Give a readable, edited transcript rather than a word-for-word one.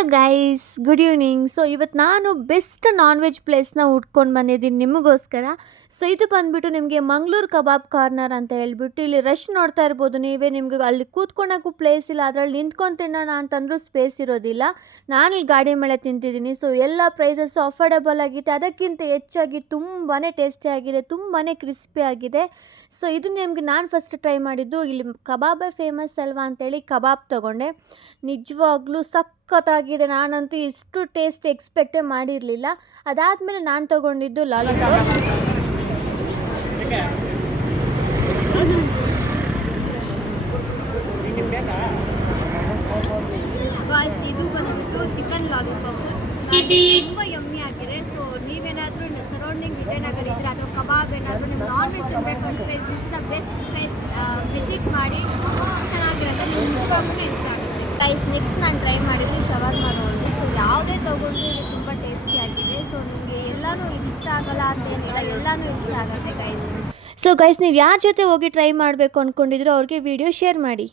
Hello guys, good evening. So ಇವತ್ತು ನಾನು best non veg ಪ್ಲೇಸ್ನ ಹುಡ್ಕೊಂಡು ಬಂದಿದ್ದೀನಿ ನಿಮಗೋಸ್ಕರ. ಸೊ ಇದು ಬಂದುಬಿಟ್ಟು ನಿಮಗೆ ಮಂಗಳೂರು ಕಬಾಬ್ ಕಾರ್ನರ್ ಅಂತ ಹೇಳ್ಬಿಟ್ಟು, ಇಲ್ಲಿ ರಶ್ ನೋಡ್ತಾ ಇರ್ಬೋದು ನೀವೇ. ನಿಮಗೆ ಅಲ್ಲಿ ಕೂತ್ಕೊಳ್ಳೋಕ್ಕೂ ಪ್ಲೇಸ್ ಇಲ್ಲ, ಅದರಲ್ಲಿ ನಿಂತ್ಕೊಂಡು ತಿನ್ನೋಣ ಅಂತಂದ್ರೂ ಸ್ಪೇಸ್ ಇರೋದಿಲ್ಲ. ನಾನು ಈ ಗಾಡಿ ಮೇಲೆ ತಿಂತಿದ್ದೀನಿ. ಸೊ ಎಲ್ಲ ಪ್ರೈಸಸ್ಸು ಅಫೋರ್ಡಬಲ್ ಆಗಿದೆ, ಅದಕ್ಕಿಂತ ಹೆಚ್ಚಾಗಿ ತುಂಬಾ ಟೇಸ್ಟಿ ಆಗಿದೆ, ತುಂಬಾ ಕ್ರಿಸ್ಪಿ ಆಗಿದೆ. ಸೊ ಇದು ನಿಮಗೆ ನಾನು ಫಸ್ಟ್ ಟ್ರೈ ಮಾಡಿದ್ದು. ಇಲ್ಲಿ ಕಬಾಬೇ ಫೇಮಸ್ ಅಲ್ವಾ ಅಂತೇಳಿ ಕಬಾಬ್ ತೊಗೊಂಡೆ. ನಿಜವಾಗ್ಲೂ ಸಖತ್ತಾಗಿದೆ. ನಾನಂತೂ ಇಷ್ಟು ಟೇಸ್ಟ್ ಎಕ್ಸ್ಪೆಕ್ಟೇ ಮಾಡಿರಲಿಲ್ಲ. ಅದಾದಮೇಲೆ ನಾನು ತೊಗೊಂಡಿದ್ದು ಲಾಲಿಪಾಪ್. ಇದು ಬಂದ್ಬಿಟ್ಟು ಚಿಕನ್ ಲಾಲಿಪಾಪ್. ತುಂಬ ಯಮ್ಮಿ ಆಗಿದೆ. ಸೊ ನೀವೇನಾದರೂ ಸರೌಂಡಿಂಗ್ ವಿಜಯನಗರ ಇದ್ದರೆ ಅಥವಾ ಕಬಾಬ್ ಏನಾದರೂ ನಿಮ್ಮ ನಾನ್ ವೆಜ್ ತಿನ್ನಬೇಕು ಅಂದರೆ this the best place. Visit ಮಾಡಿ, ಚೆನ್ನಾಗಿರುತ್ತೆ, ನಿಮ್ಗೆ ಇಷ್ಟ ಆಗುತ್ತೆ ಗೈಸ್. ನೆಕ್ಸ್ಟ್ ನಾನು ಟ್ರೈ ಮಾಡಿದ್ದು ಶವರ್ಮ ರೋಲ್. ಸೊ ಯಾವುದೇ ತೊಗೊಂಡ್ರು ಇದು ತುಂಬ ಟೇಸ್ಟಿ ಆಗಿದೆ. ಸೊ ನಿಮಗೆ ಎಲ್ಲನೂ ಇಷ್ಟ ಆಗಲ್ಲ ಅಂತೇನಿಲ್ಲ, ಎಲ್ಲನೂ ಇಷ್ಟ ಆಗುತ್ತೆ ಗೈಸ್. ಸೊ ಗೈಸ್, ನೀವು ಯಾರ ಜೊತೆ ಹೋಗಿ ಟ್ರೈ ಮಾಡಬೇಕು ಅಂದ್ಕೊಂಡಿದ್ರು ಅವ್ರಿಗೆ ವಿಡಿಯೋ ಶೇರ್ ಮಾಡಿ.